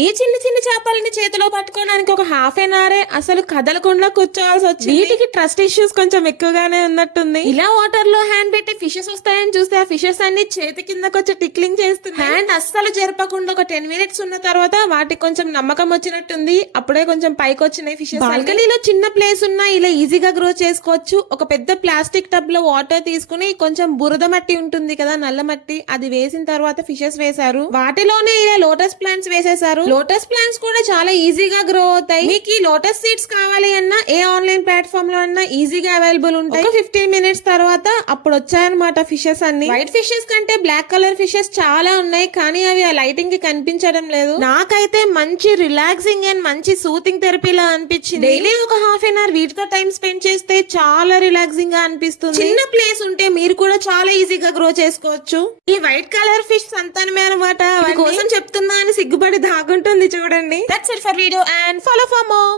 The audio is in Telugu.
ఈ చిన్న చిన్న చేపలని చేతిలో పట్టుకోవడానికి ఒక హాఫ్ అన్ అవరే అసలు కదలకుండా కూర్చోవాల్సి వచ్చింది. వీటికి ట్రస్ట్ ఇష్యూస్ కొంచెం ఎక్కువగానే ఉన్నట్టుంది. ఇలా వాటర్ లో హ్యాండ్ పెట్టి ఫిషెస్ వస్తాయని చూస్తే ఆ ఫిషెస్ అన్ని చేతి కిందకి వచ్చి టిక్లింగ్ చేస్తుంది. హ్యాండ్ అస్సలు జరపకుండా ఒక 10 minutes ఉన్న తర్వాత వాటికి కొంచెం నమ్మకం వచ్చినట్టుంది. అప్పుడే కొంచెం పైకి వచ్చినాయి ఫిషెస్. బాల్కనీలో చిన్న ప్లేస్ ఉన్నా ఇలా ఈజీగా గ్రో చేసుకోవచ్చు. ఒక పెద్ద ప్లాస్టిక్ టబ్ లో వాటర్ తీసుకుని కొంచెం బురద మట్టి ఉంటుంది కదా, నల్ల మట్టి, అది వేసిన తర్వాత ఫిషెస్ వేశారు. వాటిలోనే ఇలా లోటస్ ప్లాంట్స్ వేసేసారు. లోటస్ ప్లాంట్స్ కూడా చాలా ఈజీగా గ్రో అవుతాయి. మీకు ఈ లోటస్ సీడ్స్ కావాలి అన్నా ఏ ఆన్లైన్ ప్లాట్ఫామ్ లో అన్నా ఈజీగా అవైలబుల్ ఉంటాయి. 15 minutes తర్వాత అప్పుడు వచ్చాయన్నమాట ఫిషెస్ అన్ని. వైట్ ఫిషెస్ కంటే బ్లాక్ కలర్ ఫిషెస్ చాలా ఉన్నాయి, కానీ అవి ఆ లైటింగ్ కి కనిపించడం లేదు. నాకైతే మంచి రిలాక్సింగ్ అండ్ మంచి సూతింగ్ థెరపీలా అనిపించింది. డైలీ ఒక హాఫ్ అన్ అవర్ వీటితో టైం స్పెండ్ చేస్తే చాలా రిలాక్సింగ్ గా అనిపిస్తుంది. చిన్న ప్లేస్ ఉంటే మీరు కూడా చాలా ఈజీగా గ్రో చేసుకోవచ్చు. ఈ వైట్ కలర్ ఫిష్ సంతానమే అనమాట. కోసం చెప్తున్నా అని సిగ్గుపడి దాగుంటుంది చూడండి. That's it for video and follow for more.